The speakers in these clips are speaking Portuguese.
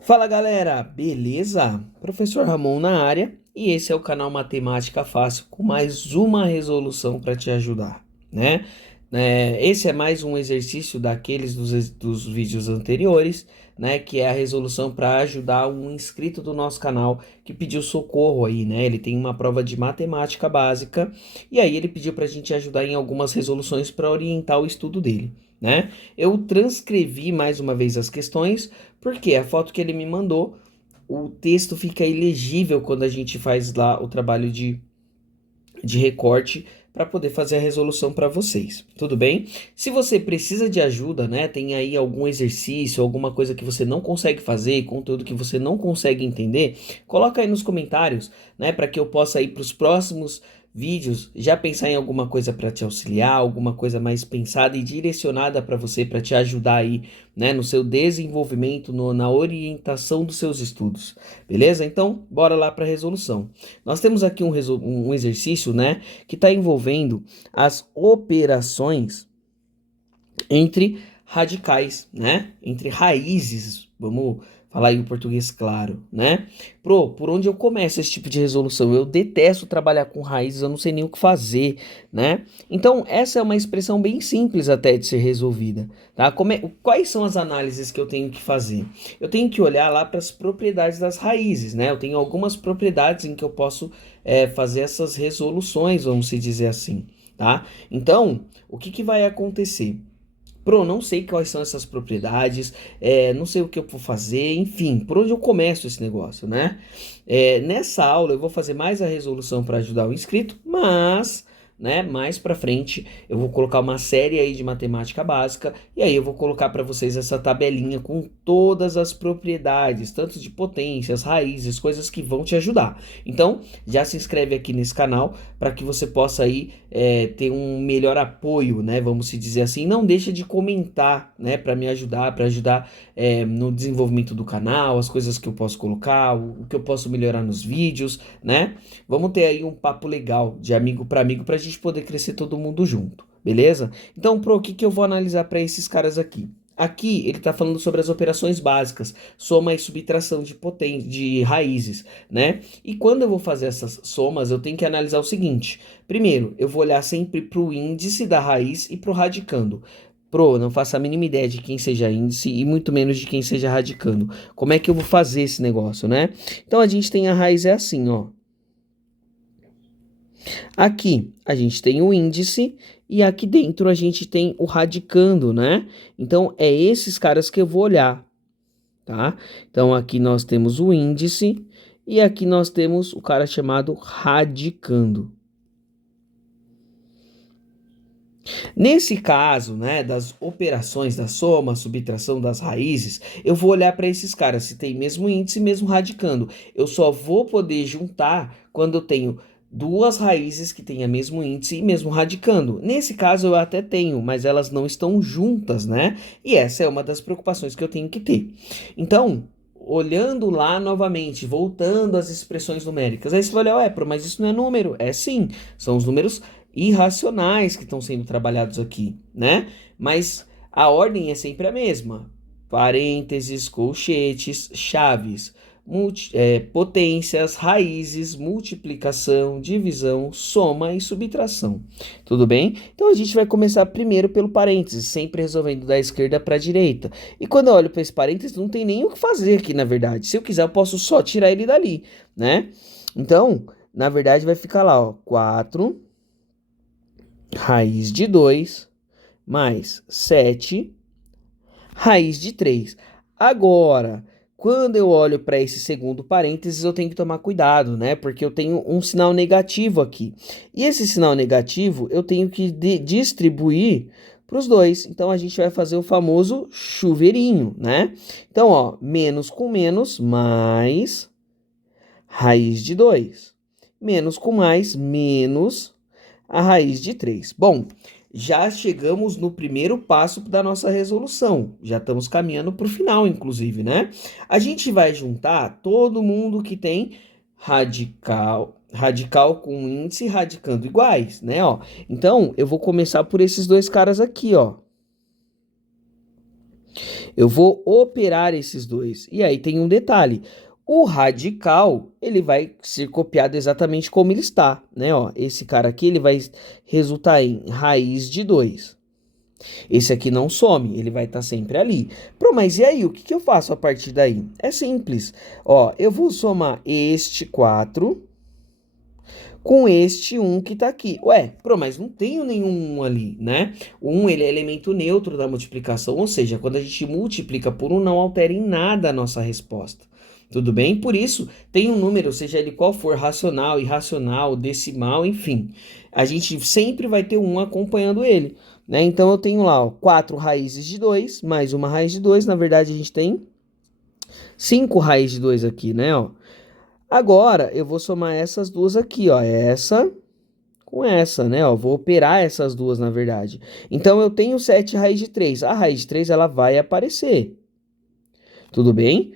Fala galera, beleza? Professor Ramon na área e esse é o canal Matemática Fácil com mais uma resolução para te ajudar, né? Esse é mais um exercício daqueles dos vídeos anteriores, né? Que é a resolução para ajudar um inscrito do nosso canal que pediu socorro aí, né? Ele tem uma prova de matemática básica e aí ele pediu para a gente ajudar em algumas resoluções para orientar o estudo dele, né? Eu transcrevi mais uma vez as questões porque a foto que ele me mandou, o texto fica ilegível quando a gente faz lá o trabalho de recorte para poder fazer a resolução para vocês, tudo bem? Se você precisa de ajuda, né, tem aí algum exercício, alguma coisa que você não consegue fazer, conteúdo que você não consegue entender, coloca aí nos comentários, né, para que eu possa ir para os próximos vídeos, já pensar em alguma coisa para te auxiliar, alguma coisa mais pensada e direcionada para você, para te ajudar aí, né, no seu desenvolvimento, na orientação dos seus estudos, beleza? Então, bora lá para a resolução. Nós temos aqui um exercício, né, que está envolvendo as operações entre radicais, né, entre raízes, vamos falar aí o português claro, né? Por onde eu começo esse tipo de resolução? Eu detesto trabalhar com raízes, eu não sei nem o que fazer, né? Então, essa é uma expressão bem simples até de ser resolvida, tá? Quais são as análises que eu tenho que fazer? Eu tenho que olhar lá para as propriedades das raízes, né? Eu tenho algumas propriedades em que eu posso fazer essas resoluções, vamos se dizer assim, tá? Então, o que vai acontecer? Não sei quais são essas propriedades, não sei o que eu vou fazer, enfim, por onde eu começo esse negócio, né? Nessa aula eu vou fazer mais a resolução para ajudar o inscrito, mas, né, mais para frente eu vou colocar uma série aí de matemática básica e aí eu vou colocar para vocês essa tabelinha com todas as propriedades, tanto de potências, raízes, coisas que vão te ajudar. Então, já se inscreve aqui nesse canal para que você possa aí ter um melhor apoio, né? Vamos se dizer assim. Não deixa de comentar, né? Para me ajudar, para ajudar no desenvolvimento do canal, as coisas que eu posso colocar, o que eu posso melhorar nos vídeos, né? Vamos ter aí um papo legal de amigo para amigo para a gente poder crescer todo mundo junto, beleza? Então, o que eu vou analisar para esses caras aqui? Aqui ele está falando sobre as operações básicas, soma e subtração de raízes, né? E quando eu vou fazer essas somas, eu tenho que analisar o seguinte: primeiro, eu vou olhar sempre para o índice da raiz e para o radicando. Não faço a mínima ideia de quem seja índice e muito menos de quem seja radicando. Como é que eu vou fazer esse negócio, né? Então a gente tem a raiz é assim, ó. Aqui a gente tem o índice e aqui dentro a gente tem o radicando, né? Então é esses caras que eu vou olhar, tá? Então aqui nós temos o índice e aqui nós temos o cara chamado radicando. Nesse caso, né, das operações da soma, subtração das raízes, eu vou olhar para esses caras se tem mesmo índice, mesmo radicando. Eu só vou poder juntar quando eu tenho duas raízes que tenham mesmo índice e mesmo radicando. Nesse caso eu até tenho, mas elas não estão juntas, né? E essa é uma das preocupações que eu tenho que ter. Então, olhando lá novamente, voltando às expressões numéricas, aí você vai olhar, mas isso não é número. É sim, são os números irracionais que estão sendo trabalhados aqui, né? Mas a ordem é sempre a mesma: parênteses, colchetes, chaves, potências, raízes, multiplicação, divisão, soma e subtração. Tudo bem? Então a gente vai começar primeiro pelo parênteses, sempre resolvendo da esquerda para a direita. E quando eu olho para esse parênteses, não tem nem o que fazer aqui, na verdade. Se eu quiser, eu posso só tirar ele dali, né? Então, na verdade, vai ficar lá, ó, 4 raiz de 2 mais 7 raiz de 3. Agora, quando eu olho para esse segundo parênteses, eu tenho que tomar cuidado, né? Porque eu tenho um sinal negativo aqui. E esse sinal negativo eu tenho que distribuir para os dois. Então, a gente vai fazer o famoso chuveirinho, né? Então, ó, menos com menos, mais raiz de 2. Menos com mais, menos a raiz de 3. Bom, já chegamos no primeiro passo da nossa resolução. Já estamos caminhando para o final, inclusive, né? A gente vai juntar todo mundo que tem radical com índice radicando iguais, né? Ó, então, eu vou começar por esses dois caras aqui, ó. Eu vou operar esses dois. E aí tem um detalhe. O radical, ele vai ser copiado exatamente como ele está, né? Ó, esse cara aqui, ele vai resultar em raiz de 2. Esse aqui não some, ele vai estar sempre ali. Pô, mas e aí, o que eu faço a partir daí? É simples. Ó, eu vou somar este 4 com este 1 que tá aqui. Ué, mas não tenho nenhum 1 ali, né? O 1, ele é elemento neutro da multiplicação, ou seja, quando a gente multiplica por 1, não altera em nada a nossa resposta. Tudo bem? Por isso, tem um número, seja ele qual for, racional, irracional, decimal, enfim. A gente sempre vai ter um acompanhando ele, né? Então, eu tenho lá, ó, 4 raízes de 2, mais uma raiz de 2. Na verdade, a gente tem 5 raízes de 2 aqui, né? Ó. Agora, eu vou somar essas duas aqui, ó. Essa com essa, né? Ó, vou operar essas duas, na verdade. Então, eu tenho 7 raiz de 3. A raiz de 3, ela vai aparecer. Tudo bem?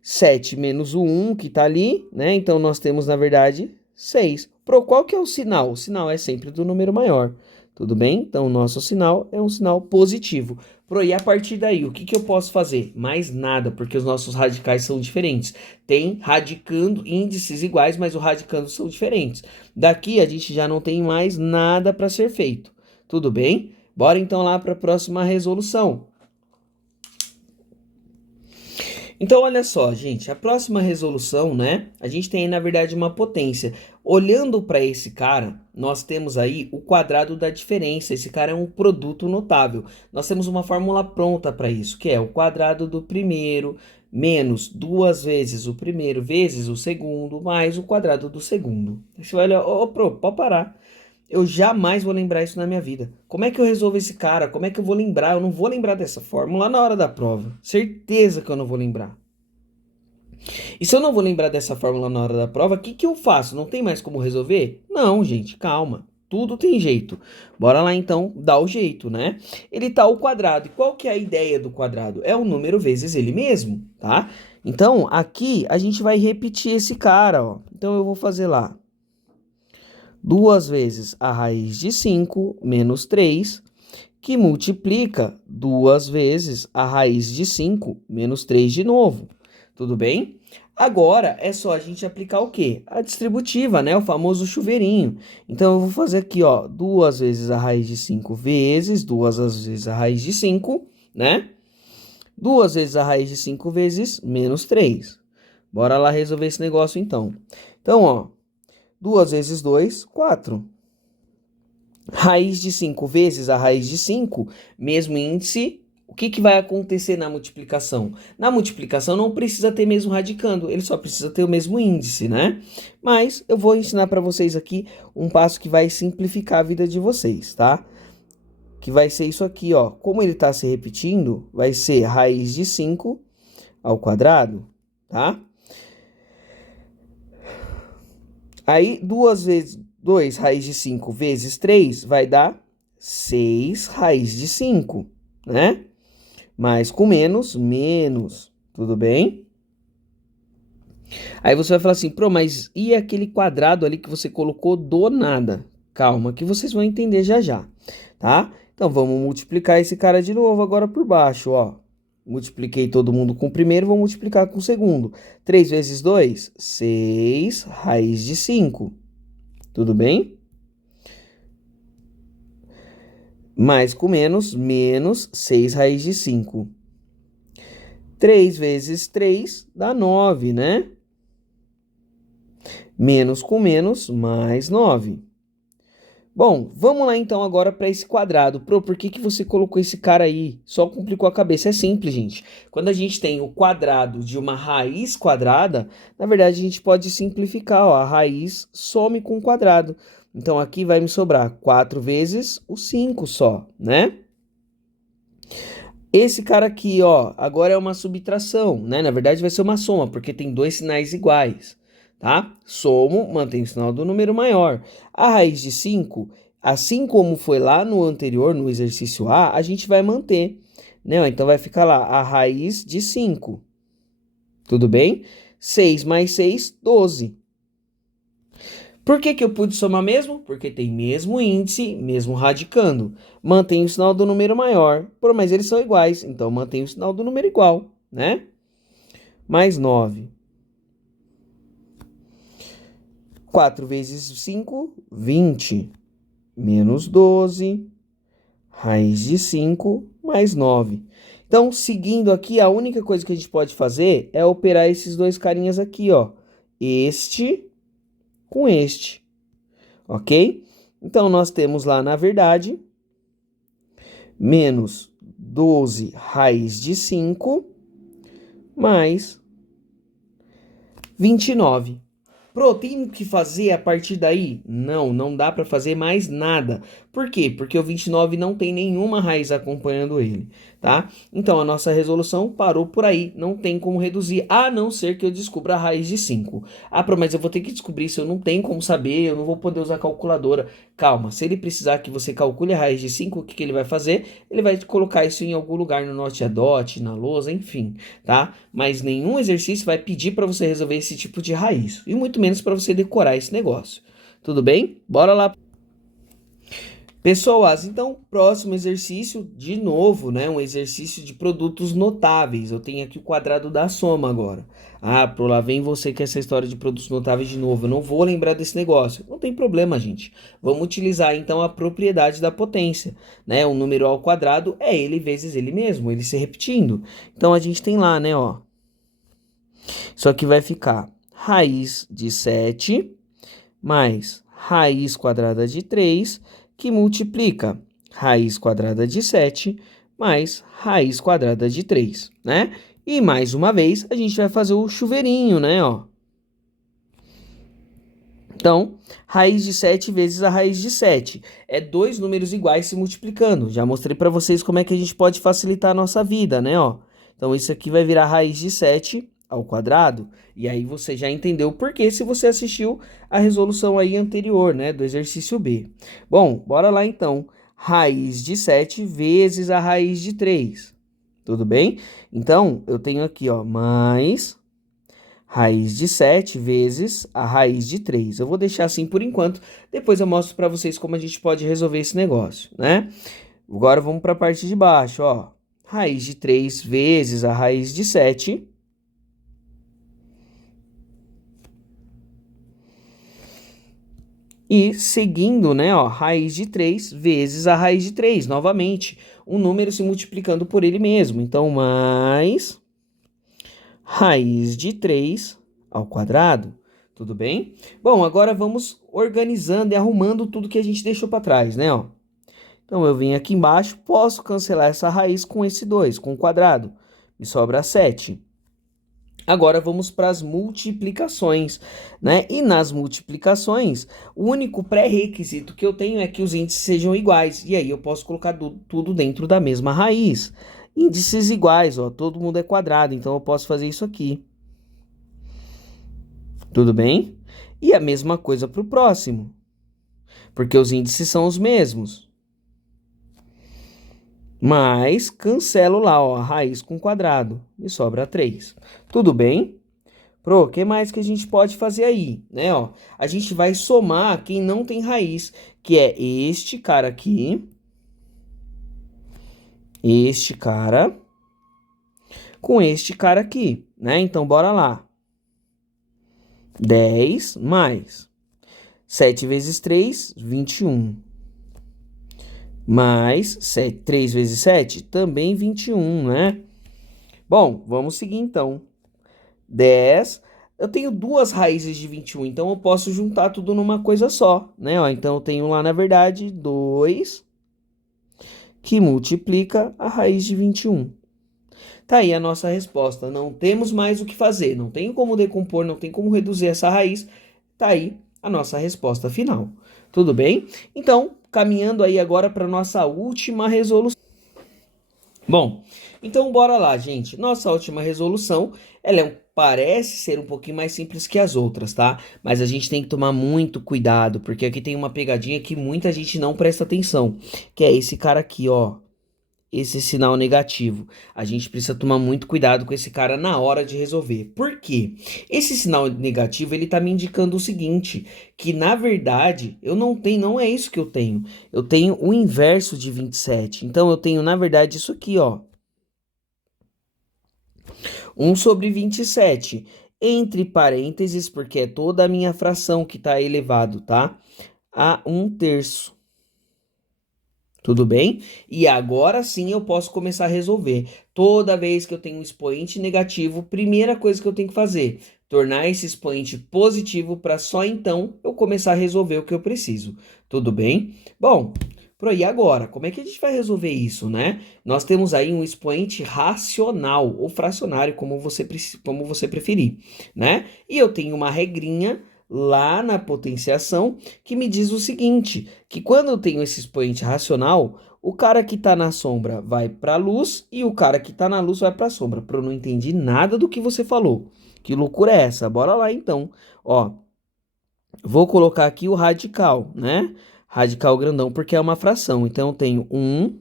7 menos o 1 que tá ali, né? Então, nós temos, na verdade, 6. Qual que é o sinal? O sinal é sempre do número maior. Tudo bem? Então, o nosso sinal é um sinal positivo. E a partir daí, o que eu posso fazer? Mais nada, porque os nossos radicais são diferentes. Tem radicando índices iguais, mas os radicando são diferentes. Daqui, a gente já não tem mais nada para ser feito. Tudo bem? Bora então lá para a próxima resolução. Então, olha só, gente, a próxima resolução, né? A gente tem aí, na verdade, uma potência. Olhando para esse cara, nós temos aí o quadrado da diferença. Esse cara é um produto notável. Nós temos uma fórmula pronta para isso, que é o quadrado do primeiro menos 2 vezes o primeiro vezes o segundo, mais o quadrado do segundo. Você vai olhar, pode parar. Eu jamais vou lembrar isso na minha vida. Como é que eu resolvo esse cara? Como é que eu vou lembrar? Eu não vou lembrar dessa fórmula na hora da prova. Certeza que eu não vou lembrar. E se eu não vou lembrar dessa fórmula na hora da prova, o que eu faço? Não tem mais como resolver? Não, gente, calma. Tudo tem jeito. Bora lá então dar o jeito, né? Ele tá ao quadrado. E qual que é a ideia do quadrado? É o número vezes ele mesmo, tá? Então, aqui a gente vai repetir esse cara, ó. Então eu vou fazer lá 2 vezes a raiz de 5 menos 3, que multiplica 2 vezes a raiz de 5 menos 3 de novo. Tudo bem? Agora é só a gente aplicar o quê? A distributiva, né? O famoso chuveirinho. Então eu vou fazer aqui, ó, 2 vezes a raiz de 5 vezes 2 vezes a raiz de 5, né? 2 vezes a raiz de 5 vezes menos 3. Bora lá resolver esse negócio então. Então, ó, 2 vezes 2, 4. Raiz de 5 vezes a raiz de 5, mesmo índice. O que vai acontecer na multiplicação? Na multiplicação não precisa ter mesmo radicando, ele só precisa ter o mesmo índice, né? Mas eu vou ensinar para vocês aqui um passo que vai simplificar a vida de vocês, tá? Que vai ser isso aqui, ó. Como ele está se repetindo, vai ser raiz de 5 ao quadrado, tá? Aí, 2 vezes 2 raiz de 5 vezes 3 vai dar 6 raiz de 5, né? Mais com menos, menos. Tudo bem? Aí você vai falar assim, mas e aquele quadrado ali que você colocou do nada? Calma, que vocês vão entender já já, tá? Então, vamos multiplicar esse cara de novo agora por baixo, ó. Multipliquei todo mundo com o primeiro, vou multiplicar com o segundo. 3 vezes 2, 6 raiz de 5. Tudo bem? Mais com menos, menos 6 raiz de 5. 3 vezes 3 dá 9, né? Menos com menos, mais 9. Bom, vamos lá então agora para esse quadrado. Por que você colocou esse cara aí? Só complicou a cabeça. É simples, gente. Quando a gente tem o quadrado de uma raiz quadrada, na verdade a gente pode simplificar, ó. A raiz some com o quadrado. Então aqui vai me sobrar 4 vezes o 5 só, né? Esse cara aqui, ó, agora é uma subtração, né? Na verdade vai ser uma soma, porque tem dois sinais iguais, tá? Somo, mantém o sinal do número maior. A raiz de 5, assim como foi lá no anterior, no exercício A, a gente vai manter, né? Então vai ficar lá a raiz de 5. Tudo bem? 6 mais 6, 12. Por que que eu pude somar mesmo? Porque tem mesmo índice, mesmo radicando. Mantém o sinal do número maior, mas eles são iguais, então mantém o sinal do número igual, né? Mais 9. 4 vezes 5, 20. Menos 12. Raiz de 5 mais 9. Então, seguindo aqui, a única coisa que a gente pode fazer é operar esses dois carinhas aqui, ó. Este com este, ok? Então, nós temos lá, na verdade, menos 12 raiz de 5 mais 29. Pro, tem o que fazer a partir daí? Não, não dá para fazer mais nada. Por quê? Porque o 29 não tem nenhuma raiz acompanhando ele, tá? Então a nossa resolução parou por aí, não tem como reduzir, a não ser que eu descubra a raiz de 5. Ah, Pro, mas eu vou ter que descobrir se eu não tenho como saber, eu não vou poder usar calculadora. Calma, se ele precisar que você calcule a raiz de 5, o que ele vai fazer? Ele vai colocar isso em algum lugar no Note a Dot, na lousa, enfim, tá? Mas nenhum exercício vai pedir para você resolver esse tipo de raiz, e muito menos para você decorar esse negócio. Tudo bem? Bora lá. Pessoas, então, próximo exercício, de novo, né? Um exercício de produtos notáveis. Eu tenho aqui o quadrado da soma agora. Ah, Pro, lá vem você com essa história de produtos notáveis de novo. Eu não vou lembrar desse negócio. Não tem problema, gente. Vamos utilizar, então, a propriedade da potência, né? O número ao quadrado é ele vezes ele mesmo, ele se repetindo. Então, a gente tem lá, né, ó. Isso aqui vai ficar raiz de 7 mais raiz quadrada de 3, que multiplica raiz quadrada de 7 mais raiz quadrada de 3, né? E mais uma vez, a gente vai fazer o chuveirinho, né, ó. Então, raiz de 7 vezes a raiz de 7. É dois números iguais se multiplicando. Já mostrei para vocês como é que a gente pode facilitar a nossa vida, né, ó. Então, isso aqui vai virar raiz de 7 ao quadrado. E aí você já entendeu por que se você assistiu a resolução aí anterior, né, do exercício B. Bom, bora lá então. Raiz de 7 vezes a raiz de 3. Tudo bem? Então, eu tenho aqui, ó, mais raiz de 7 vezes a raiz de 3. Eu vou deixar assim por enquanto, depois eu mostro para vocês como a gente pode resolver esse negócio, né? Agora vamos para a parte de baixo, ó. Raiz de 3 vezes a raiz de 7. E seguindo, né, ó, raiz de 3 vezes a raiz de 3, novamente, um número se multiplicando por ele mesmo. Então, mais raiz de 3 ao quadrado, tudo bem? Bom, agora vamos organizando e arrumando tudo que a gente deixou para trás, né, ó. Então, eu vim aqui embaixo, posso cancelar essa raiz com esse 2, com o quadrado. Me sobra 7. Agora vamos para as multiplicações, né? E nas multiplicações, o único pré-requisito que eu tenho é que os índices sejam iguais. E aí eu posso colocar tudo dentro da mesma raiz. Índices iguais, ó, todo mundo é quadrado, então eu posso fazer isso aqui. Tudo bem? E a mesma coisa para o próximo, porque os índices são os mesmos. Mas cancelo lá, ó, a raiz com quadrado, me sobra 3. Tudo bem? Pro, o que mais que a gente pode fazer aí, né, ó? A gente vai somar quem não tem raiz, que é este cara aqui, este cara, com este cara aqui, né? Então, bora lá. 10 mais 7 vezes 3, 21. Mais 3 vezes 7, também 21, né? Bom, vamos seguir então. 10. Eu tenho duas raízes de 21, então eu posso juntar tudo numa coisa só, né? Ó, então eu tenho lá, na verdade, 2 que multiplica a raiz de 21. Tá aí a nossa resposta. Não temos mais o que fazer. Não tem como decompor, não tem como reduzir essa raiz. Tá aí a nossa resposta final. Tudo bem? Então, caminhando aí agora para nossa última resolução. Bom, então bora lá, gente. Nossa última resolução, ela parece ser um pouquinho mais simples que as outras, tá? Mas a gente tem que tomar muito cuidado, porque aqui tem uma pegadinha que muita gente não presta atenção, que é esse cara aqui, ó. esse sinal negativo. A gente precisa tomar muito cuidado com esse cara na hora de resolver. Por quê? Esse sinal negativo, ele tá me indicando o seguinte, que na verdade, não é isso que eu tenho. Eu tenho o inverso de 27. Então eu tenho, na verdade, isso aqui, ó. 1 sobre 27. Entre parênteses, porque é toda a minha fração que está elevado, tá? A 1/3. Tudo bem? E agora sim eu posso começar a resolver. Toda vez que eu tenho um expoente negativo, primeira coisa que eu tenho que fazer, tornar esse expoente positivo para só então eu começar a resolver o que eu preciso. Tudo bem? Bom, e agora, como é que a gente vai resolver isso, né? Nós temos aí um expoente racional ou fracionário, como você preferir, né? E eu tenho uma regrinha lá na potenciação que me diz o seguinte, que quando eu tenho esse expoente racional, o cara que está na sombra vai para a luz e o cara que está na luz vai para a sombra. Eu não entendi nada do que você falou. Que loucura é essa? Bora lá então. Ó, vou colocar aqui o radical, né? Radical grandão porque é uma fração. Então eu tenho 1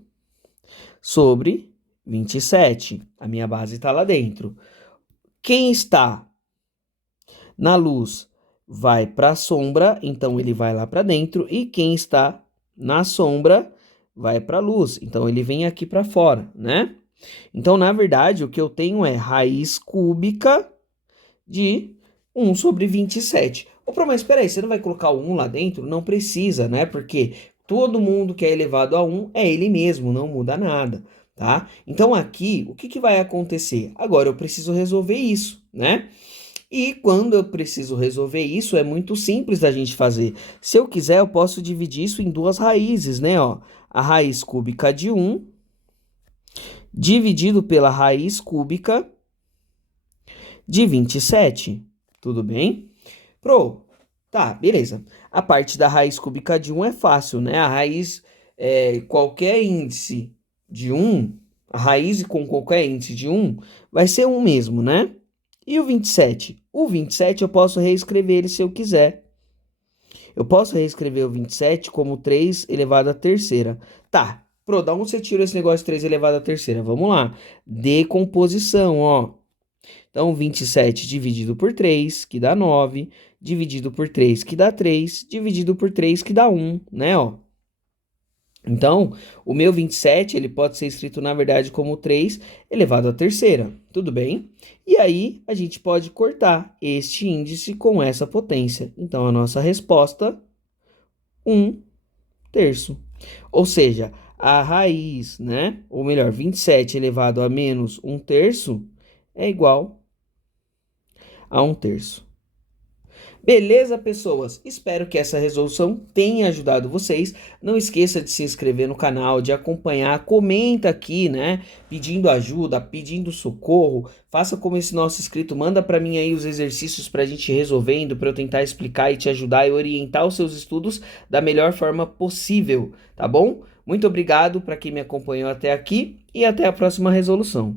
sobre 27. A minha base está lá dentro. Quem está na luz vai para a sombra, então ele vai lá para dentro, e quem está na sombra vai para a luz, então ele vem aqui para fora, né? Então, na verdade, o que eu tenho é raiz cúbica de 1 sobre 27. Opa, mas espera aí, você não vai colocar o 1 lá dentro? Não precisa, né? Porque todo mundo que é elevado a 1 é ele mesmo, não muda nada, tá? Então, aqui, o que vai acontecer? Agora eu preciso resolver isso, né? E quando eu preciso resolver isso, é muito simples da gente fazer. Se eu quiser, eu posso dividir isso em duas raízes, né? Ó, a raiz cúbica de 1 dividido pela raiz cúbica de 27. Tudo bem? Tá, beleza. A parte da raiz cúbica de 1 é fácil, né? A raiz, qualquer índice de 1, a raiz com qualquer índice de 1 vai ser 1 mesmo, né? E o 27? O 27 eu posso reescrever ele se eu quiser. Eu posso reescrever o 27 como 3 elevado à terceira. Tá, da onde você tirou esse negócio de 3 elevado à terceira? Vamos lá. Decomposição, ó. Então, 27 dividido por 3, que dá 9. Dividido por 3, que dá 3. Dividido por 3, que dá 1, né, ó. Então, o meu 27, ele pode ser escrito, na verdade, como 3 elevado à terceira, tudo bem? E aí, a gente pode cortar este índice com essa potência. Então, a nossa resposta, 1/3. Ou seja, a raiz, né? Ou melhor, 27 elevado a menos 1/3 é igual a 1/3. Beleza, pessoas? Espero que essa resolução tenha ajudado vocês. Não esqueça de se inscrever no canal, de acompanhar, comenta aqui, né? Pedindo ajuda, pedindo socorro. Faça como esse nosso inscrito, manda para mim aí os exercícios para a gente ir resolvendo, para eu tentar explicar e te ajudar e orientar os seus estudos da melhor forma possível, tá bom? Muito obrigado para quem me acompanhou até aqui e até a próxima resolução.